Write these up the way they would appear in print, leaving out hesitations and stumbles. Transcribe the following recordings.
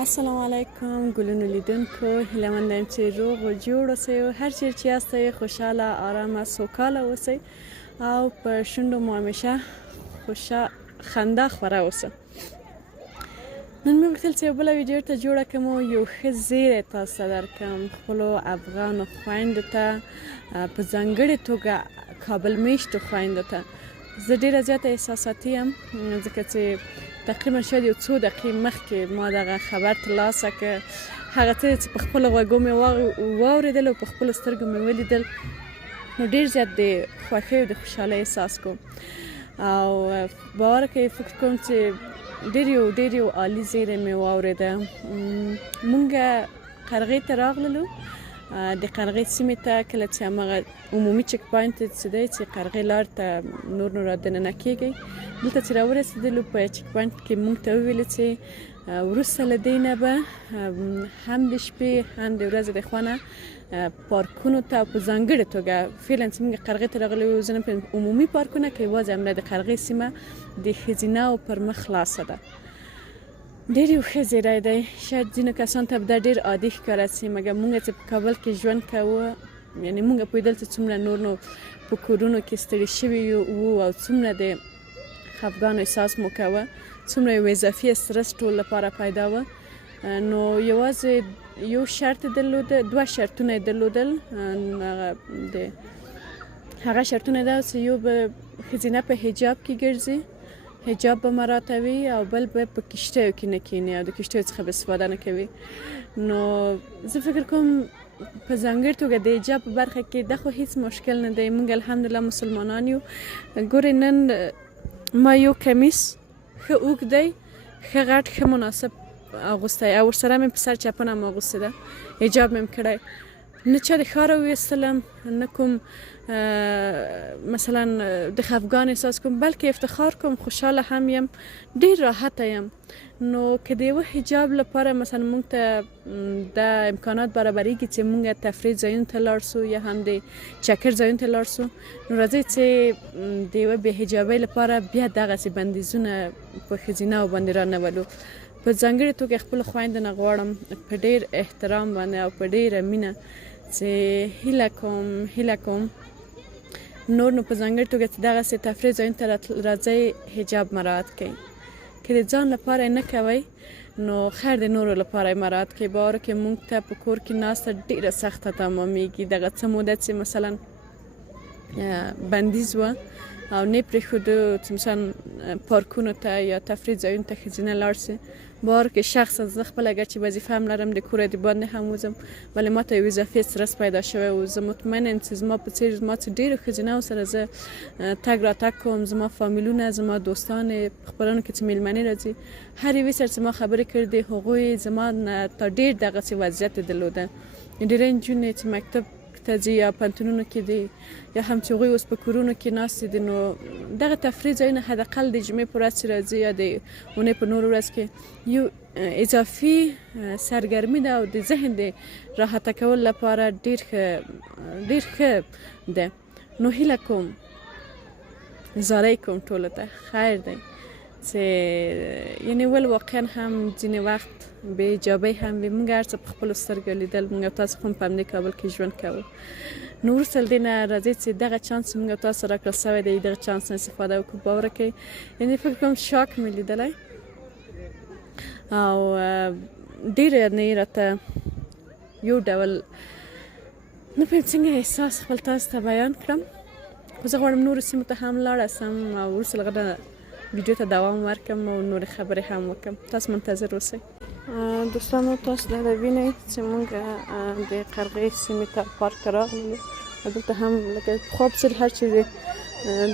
السلام علیکم ګلونو لیدونکو، هیله مند یم چې روغ او جوړ اوسئ او هر چیرې چې یاستئ خوشحاله آرامه سوکاله اوسئ او په شونډو مو همیشه خندا خوره اوسه. نن مې غوښتل چې یو بله ویډیو ته جوړه کړم او یو ښه زیری تاسو ته درکړم خپلو افغانو خویندو ته، په ځانګړې توګه کابل میشتو خویندو ته. زه ډېره زیاته احساساتي یم ځکه چې تقریبا شاید یو څو دقیقې مخکې ما دغه خبر ترلاسه کړ. هغه څه چې په خپلو غوږو مې واورېدل او په خپلو سترګو مې ولیدل، نو ډېر زیات د خوښۍ او د خوشحالۍ احساس کوم او باور کوئ فکر کوم چې ډېر یو عالي زیری مې واورېده. مونږ قرغې ته راغللو، د قرغې سیمې ته، کله چې هماغه عمومي چک پاینټ چې دی چې قرغې لار ته نور را دننه کېږئ، دلته چې راورسېدلو په چک پاینټ کې مونږ ته وویلې چې وروسته له دې نه به هم د شپې هم د ورځې د خوا نه پارکونو ته په ځانګړې توګه فعلا چې مونږ قرغې ته راغلي یو زه نه پوهېږم عمومي پارکونه که یوازې همدا د قرغې سیمه د ښځینه او پر مخ خلاصه ده. ډېر یو ښه زیری دی. شاید ځینو کسانو ته به دا ډېر عادي ښکاره شي، مګر مونږ چې په کابل کې ژوند کوو، یعنې مونږ پوهېدل چې څومره نور نو په کورونو کې ستړي شوي وو او څومره د خفګان احساس مو کوه، څومره یو اضافي استرس ټول لپاره پیدا وه. نو یوازې یو شرط یې درلوده، دوه شرطونه یې درلودل. هغه شرطونه دا چې یو به ښځینه په حجاب کې ګرځي، حجاب به مراعتوي، او بل به په کشتیو کې نه کیني او د کشتیو څخه به استفاده نه کوي. نو زه فکر کوم په ځانګړې توګه د حجاب په برخه کې دا خو هیڅ مشکل نه دی. مونږ الحمدلله مسلمانان یو. ګورئ نن ما یو کمیس ښه اوږد دی، ښه غټ، ښه مناسب اغوستی او ورسره مې په سر چپنه هم اغوستې ده، حجاب مې هم کړی. نه چا د ښاره وویستلم، نه کوم مثلا د خفګان احساس کوم، بلکې افتخار کوم، خوشحاله هم یم، ډېر راحته یم. نو که د یوه حجاب لپاره مثلا مونږ ته دا امکانات برابریږي چې مونږ تفریح ځایونو ته لاړ سو یا هم د چکر ځایونو ته لاړ سو، نو راځئ چې د یوه بې حجابۍ لپاره بیا دغسې بندیزونه په ښځینهو باندې رانولو. په ځانګړې توګه خپلو خویندو نه غواړم په ډېر احترام باندې او په ډېره مینه چې هیله کوم نور نو په ځانګړې توګه چې دغسې تفریح ځایونو ته راځئ حجاب مراعات کړئ. که د ځان لپاره یې نه کوئ نو خیر د نورو لپاره یې مراعات کړئ. باور کې مونږ ته په کور کې ناسته ډېره سخته تمامېږي. دغه څه موده چې مثلا بندیز وه او نه پرېښودو چې مثلا پارکونو ته یا تفریح ځایونو ته ښځینه لاړ شي، باور کې شخصا زه خپله اګر چې وظیفه هم لرم د کوره د باندې هم وځم، ولې ما ته یو اضافي استرس پیدا شوی و. زه مطمئنه یم چې زما په څېر زما څه ډېرو ښځینهو سره زه تګ راتګ کوم، زما فامیلونه، زما دوستان په خپلانو کې چې میلمنې راځي، هر یوې سره چې ما خبرې کړې دي هغوی زما نه تا ډېر دغسې وضعیت یې درلوده. ډېری نجونې چې مکتب ته ځي یا پوهنتونونو کې دي یا هم چې هغوی اوس په کورونو کې ناستې دي، نو دغه تفریح ځایونه حداقل د جمعې په ورځ چې راځي یا د اونۍ په نورو ورځ کې یو اضافي سرګرمي ده او د ذهن د راحته کولو لپاره ډېر ښه ده. نو هیله کوم، زاری کوم ټولو ته، خیر دی چې یعنې ول واقعا هم ځینې وخت بې حجابۍ هم وي. مونږ هر څه په خپلو سترګو لیدل، مونږ او تاسو هم په همدې کابل کې ژوند کوو. نو وروسته له دې نه راځئ چې دغه چانس چې مونږ او تاسو راکړل شوی دی، دغه چانس نه استفاده وکړو. باور کوئ یعنې فکر کوم شاک مې لیدلی او ډېر یعنې راته یو ډول نه پوهېږم څنګه احساس خپل تاسو ته بیان کړم، خو زه غواړم نورو سیمو ته هم لاړه شم او وروسته له هغه ویډیو ته دوام ورکړم او نورې خبرې هم وکړم. تاسو منتظر اوسئ. دوستانو تاسو دلته وینئ چې مونږ د قرغې سیمې ته پارک ته راغلو او دلته هم لکه پخوا په څېر هر چیرې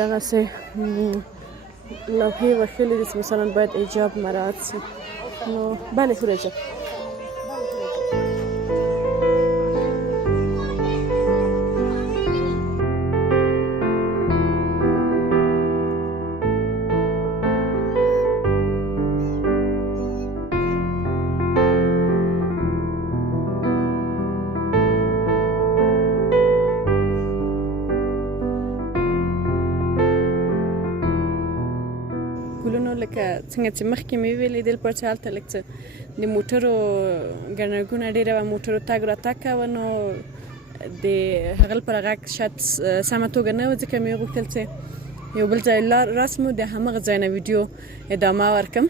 دغسې لوحې وښلي دي چې مثلا باید حجاب مراعات شي. نو بله حجاب څنګه چې مخکې مې ولیدل پر چې هلته لږ څه د موټرو ګڼه ګوڼه ډېره وه، موټرو تګ راتګ کوه، نو د هغه لپاره غږ شاید سمه توګه نه و، ځکه مې وغوښتل چې یو بل ځای راسمو د همغه ځای نه ویډیو ادامه ورکړم.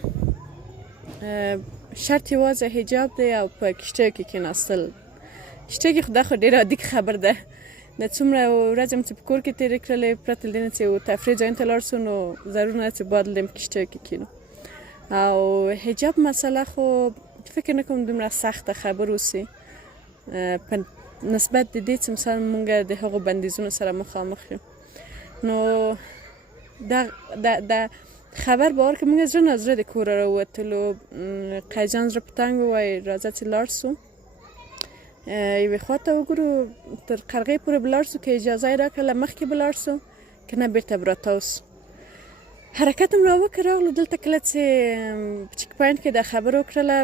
شرط یوازې حجاب دی او په کښتیو کې کېناستل. کښتیو کې خو دا خو ډېره عادي خبر ده. د څومره ورځې مو چې په کور کې تېرې کړلې، پرته له دې نه چې تفریح ځایونو ته لاړ شو، نو ضرور نه چې باید له کښتیو کې کېنو. او حجاب مسله خو فکر نه کوم دومره سخته خبر اوسي په نسبت د دې چې مثلا مونږ د هغو بندیزونو سره مخامخ یو. نو دا خبر باور که مونږ زړه نازړه د کوره راووتلو، قیجان زړه په تنګ ووایي راځه چې لاړ شو یوې خوا ته وګورو، تر قرغې پورې به لاړ شو، که اجازه یې راکړله مخکې به لاړ شو، که نه بېرته به راتاو شو. حرکت هم راوکړ، راغلو دلته کله چې په چک پاینټ کې دا خبره وکړله،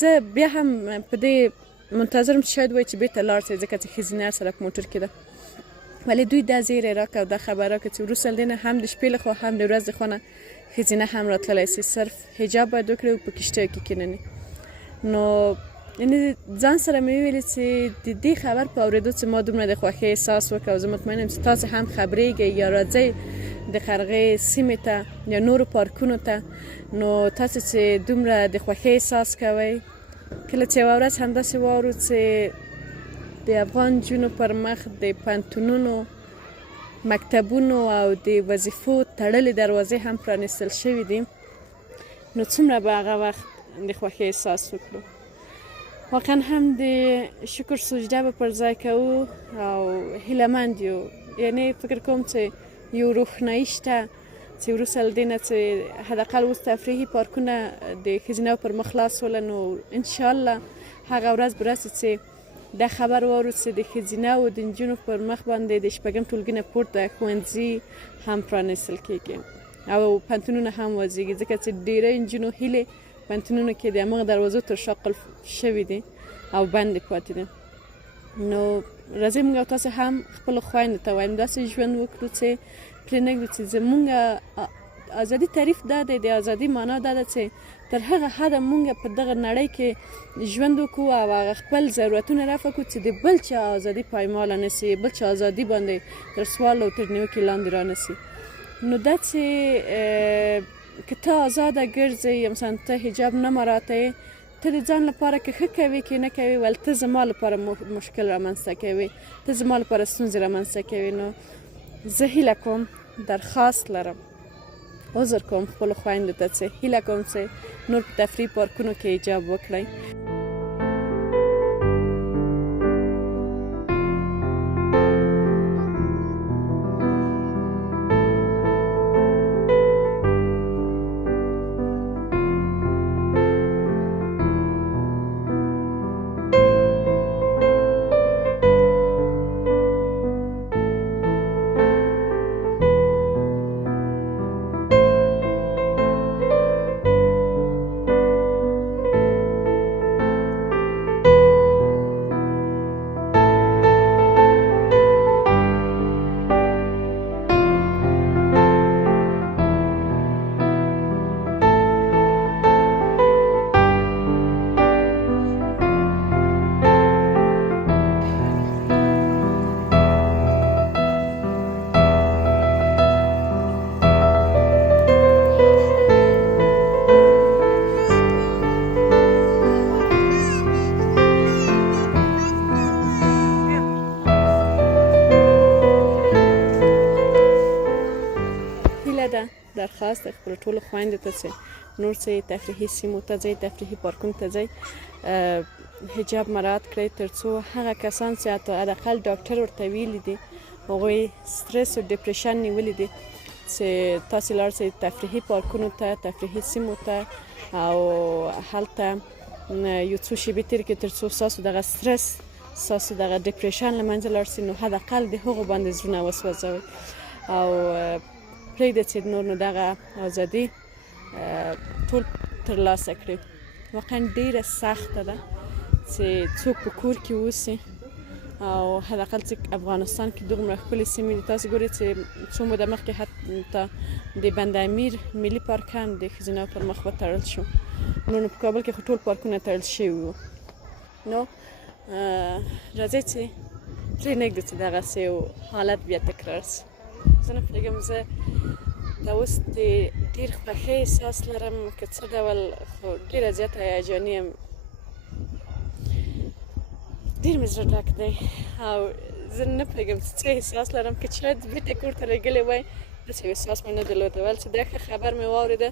زه بیا هم په دې منتظر یم چې شاید وایي چې بېرته لاړ شئ، ځکه چې ښځینه سره په موټر کې ده. ولې دوی دا زیری راکړه او دا خبر راکړه چې وروسته له دې نه هم د شپې له خوا هم د ورځې خوا نه ښځینه هم راتللی شي، صرف حجاب باید وکړي او په کښتیو کې کېنني. نو یعنې ځان سره مې وویلې چې د دې خبر په اورېدو چې ما دومره د خوښۍ احساس وکړ، او زه مطمئنه یم چې تاسې هم خبرېږئ یا راځئ د قرغې سیمې ته یا نورو پارکونو ته، نو تاسې چې دومره د خوښۍ احساس کوئ، کله چې یوه ورځ همداسې واورو چې د افغان نجونو پر مخ د پوهنتونونو، مکتبونو او د وظیفو تړلې دروازې هم پرانیستل شوي دي، نو څومره به هغه وخت د خوښۍ احساس وکړو. واقعا هم د شکر سجده به پر ځای کوو او هیله مند یو. یعنې فکر کوم چې یو روښنایي شته چې وروسته له دې نه چې حداقل اوس تفریحي پارکونه د ښځینهو پر مخ خلاص شوله، نو انشاءالله هغه ورځ به راسي چې دا خبر واورو چې د ښځینهو د نجونو پر مخ باندې د شپږم ټولګي نه پورته ښوونځي هم پرانیستل کېږي او پوهنتونونه هم وځېږي، ځکه چې ډېری نجونو هیلې پوهنتونونو کې د همغه دروازو تر شا قلف شوي دي او بندې پاتې دي. نو راځئ موږ او تاسې هم خپلو خویندو ته وایم داسې ژوند وکړو چې پرېنږدو چې زموږ ازادي تعریف دا دی، د ازادي معنا دا ده چې تر هغه حده موږ په دغه نړۍ کې ژوند وکړو او هغه خپل ضرورتونه رفع کړو چې د بل چا ازادي پایماله نه سي، بل چا ازادي باندې تر سوال او تر نیوکې لاندې را نه سي. نو دا چې که ته ازاده ګرځې، مثلا ته حجاب نه مراعتوې، ته د ځان لپاره که ښه کوې که نه کوې، ول ته زما لپاره مشکل رامنځته کوې، ته زما لپاره ستونزې رامنځته کوې. نو زه هیله کوم، درخواست لرم، عذر کوم خپلو خویندو ته چې هیله کوم چې نور په تفریح پارکونو کې حجاب وکړئ. درخواست خپل ټولو خویندو ته چې نور څه تفریحي سیمو ته ځئ، تفریحي پارکونو ته ځئ، حجاب مراعات کړئ، تر څو هغه کسان چې حداقل ډاکټر ورته ویلي دي، هغوی سترس او ډپریشن نیولی دي چې تاسې لاړ شئ تفریحي پارکونو ته، تفریحي سیمو ته او هلته یو څو شېبې تېرې کړئ تر څو ستاسو دغه سترس، ستاسو دغه ډپریشن له منځه لاړ شي. نو حداقل د هغو باندې زړونه وسوځوئ او پرېږدئ چې نور نو دغه ازادي ټول ترلاسه کړي. واقعا ډېره سخته ده چې څوک په کور کې اوسي او حداقل چې افغانستان کې دومره ښکلې سیمې دي. تاسو ګورئ چې څو موده مخکې حتی د بند امیر ملي پارک هم د ښځینه پر مخ وتړل شو. نو په کابل کې خو ټول پارکونه تړل شوي وو. نو راځئ چې پرېنږدو چې دغسې یو حالت بیا تکرار شي. زه نه پوهېږم، زه دا اوس د ډېر خوښۍ احساس لرم که څه ډول، خو ډېره زیاته هیجاني یم. ډېر مې زړه ډک دی او زه نه پوهېږم چې څه احساس لرم. که شاید بېرته کور ته راغلی وای داسې یو احساس مې نه درلوده، ولې چې دا ښه خبر مې واورېده.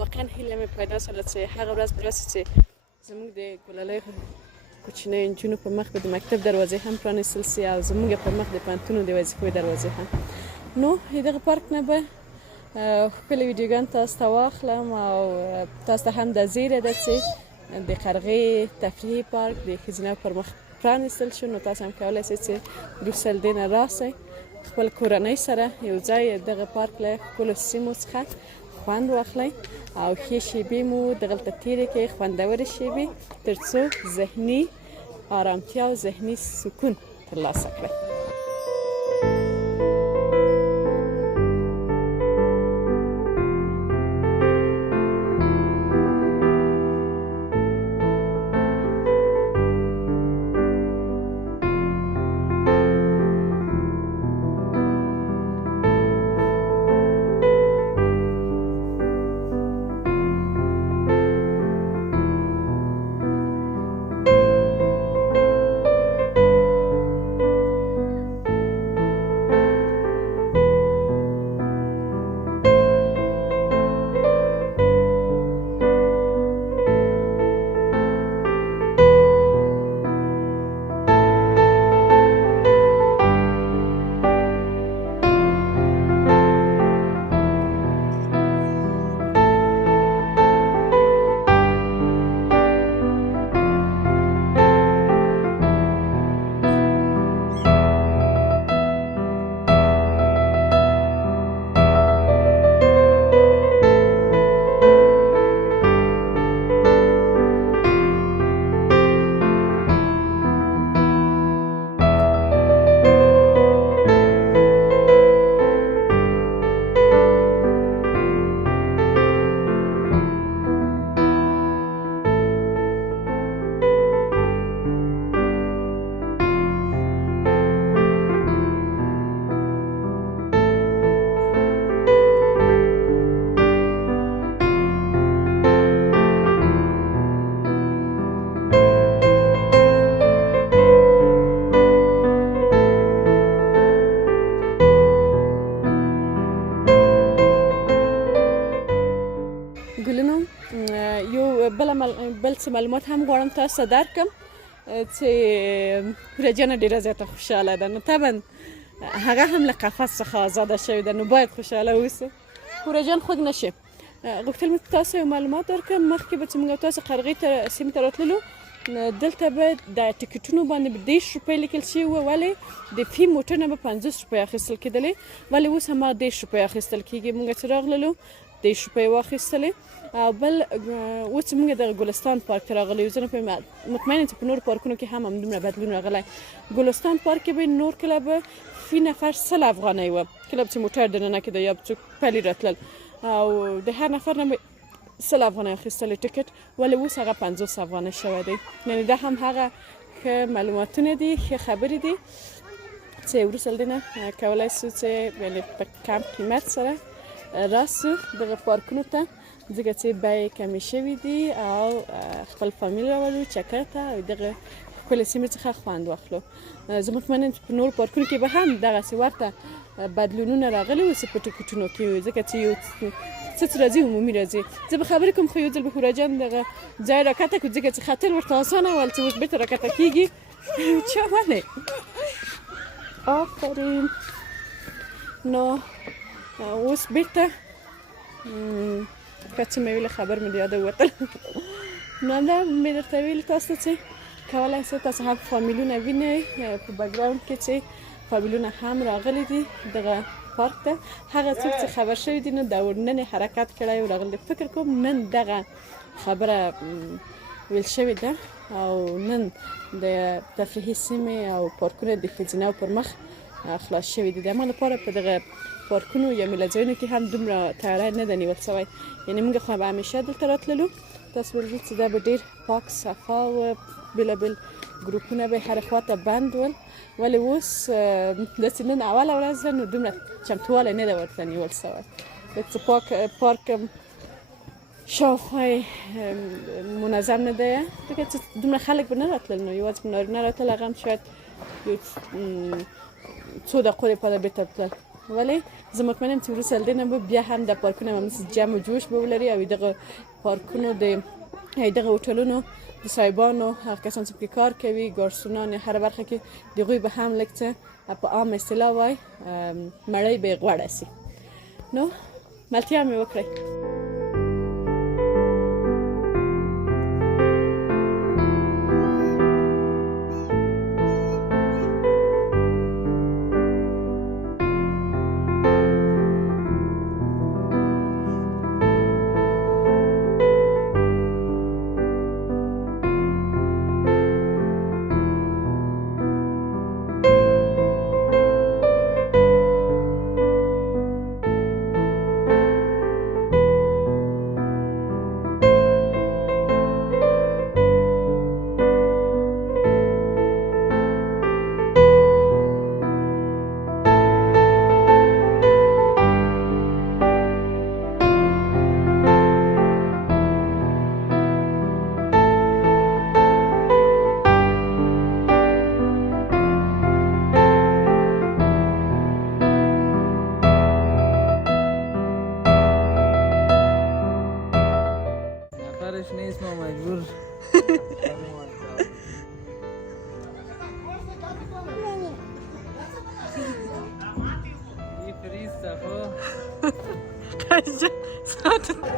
واقعا هیله مې پیدا شوله چې هغه ورځ به راسي چې زموږ د ګلالیو کوچنیو نجونو په مخ به د مکتب دروازې هم پرانیستل سي او زموږ په مخ د پوهنتونو د وظیفوي دروازې هم. نو دغه پارک نه به ښکلې ویډیوګان تاسو ته واخلم او تاسو ته هم دا زیری ده چې د قرغې تفریحي پارک د ښځینه پر مخ پرانیستل شو. نو تاسو هم کولی شئ چې وروسته له دې نه راسئ، خپل کورنۍ سره یو ځای دغه پارک له ښکلو سیمو څخه خوند واخلئ او ښې شېبې مو دغلته تېرې کړئ، خوندورې شېبې، تر څو ذهني آرامتیا او ذهني سکون ترلاسه کړئ. بل څه معلومات هم غواړم تاسو ته درکړم چې هوره جانه ډېره زیاته خوشحاله ده. نو طبعا هغه هم له قفس څخه ازاده شوې ده، نو باید خوشحاله اوسو. هوره جان خوږ نشي. غوښتل مې تاسو یو معلومات درکړم، مخکې به چې موږ تاسو قرغې ته سیمې ته راتللو دلته به د ټکټونو باندې 10 روپۍ لیکل شوي وو، ولې د فی موټر نه به 50 روپۍ اخیستل کېدلې، ولې اوس هماغه 10 روپۍ اخیستل کېږي. موږ چې راغللو 10 روپۍ واخیستلې. او بل اوس چې موږ د ګلستان پارک ته راغلي یو، زه مطمئنه چې په نورو پارکونو کې هم همدومره بدلون راغلی. ګلستان پارک کې به نور کله به فی نفر 100 افغانۍ وه، کله به چې موټر دننه کېده یا به څوک پلي راتلل، او د هر نفر نه به 100 افغانۍ اخیستلې ټکټ، ولې اوس هغه 50 افغانۍ شوی دی. یعنې دا هم هغه ښه معلوماتونه دي، ښه خبرې دي چې وروسته له دې نه کولی شو چې یعنې په کم قیمت سره راسو دغه پارکونو ته، ځکه چې بیې کمې شوي دي او خپل فامیل راولو چکر ته او دغه ښکلې سیمې څخه خوند واخلو. زه مطمئنه یم چې په نورو پارکونو کې به هم دغسې ورته بدلونونه راغلي اوس په ټکټونو کې، ځکه چې یو څه راځي عمومي راځي. زه به خبرې کوم، خو یو ځل به هوره جان دغه ځای راکته کړو، ځکه چې خطر ورته اسانه ول چې اوس بېرته راکته کېږي. چا ولې آفرین. نو اوس بېرته که څه مې ویله خبر مې د یاده ووتل. نو همدا مې درته ویل تاسو ته چې کولی شئ تاسو هم فامیلونه وینئ، په بکګراوند کې چې فامیلونه هم راغلي دي دغه پارک ته. هغه څوک چې خبر شوي دي نو دا نن حرکت کړی او راغلی. فکر کوم نن دغه خبره ویل شوې ده او نن د تفریحي سیمې او پارکونه د ښځینه‌و پر مخ خلاص شوي دي. د همغه لپاره په دغه پارکونو یا میله ځایونو کې هم دومره تیاری نه ده نیول شوی. یعنې موږ خو به همیشه دلته راتللو، تاسو به ولیدل چې دا به ډېر پاک صفا و، بېلابېل ګروپونه به هر خوا ته بند ول، ولې اوس داسې نن اوله ورځ ده نو دومره چمتووالی نه ده ورته نیول شوی. پارک شاوخوا منظم نه ده ځکه چې دومره خلک به نه راتلل، نو یوازې به نارینه راتلل، هغه هم شاید یو څو دقیقو دپاره بېرته تلل. ولی زه مطمئنم چې وروسته له دې نه به بیا هم د پارکونه همداسې جمع و جوش به ولري او دغه پارکونو د دغه هوټلونو د صاحبانو هغه کسان چې پکې کار کوي، ګارسونان یا هره برخه کې، د هغوی به هم لږ څه په عام اصطلاح وایي مړۍ به یې غوړه سي. نو ملتیا مې وکړئ.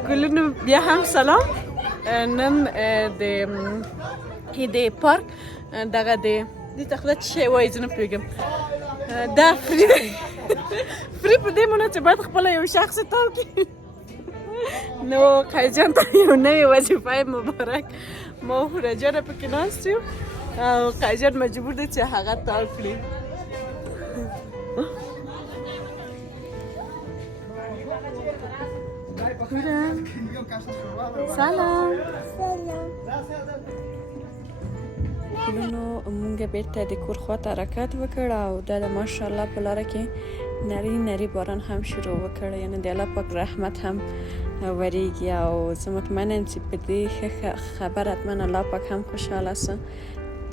ګلونو بیا هم سلام. نن د پارک دغه دې ته خدای څه شی وایي زه نه پوهېږم، دا فري دی. فري په دې معنی چې باید خپله یو شخص تاو کړي. نو قیجان ته یو نوې وظیفه مبارک، ما او رجانه پکې ناست یو او قیجان مجبور دی چې هغه تاو کړي. سلام. ګلونو مونږ بیرته د کور خوا ته حرکت وکړ او دا د ماشاءالله په لاره کې نری باران هم شروع وکړ، یعنې د الله پاک رحمت هم وریږي او زه مطمئنه یم چې په دې ښه خبر حتما الله پاک هم خوشحاله سه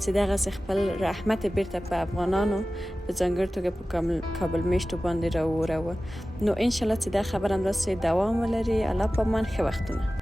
چې دغسې خپل رحمت بیرته په افغانانو په ځانګړې توګه په کابل میشتو باندې راووروه. نو انشاءالله چې دا خبر همداسې دوام ولري. الله پامان، ښه وختونه.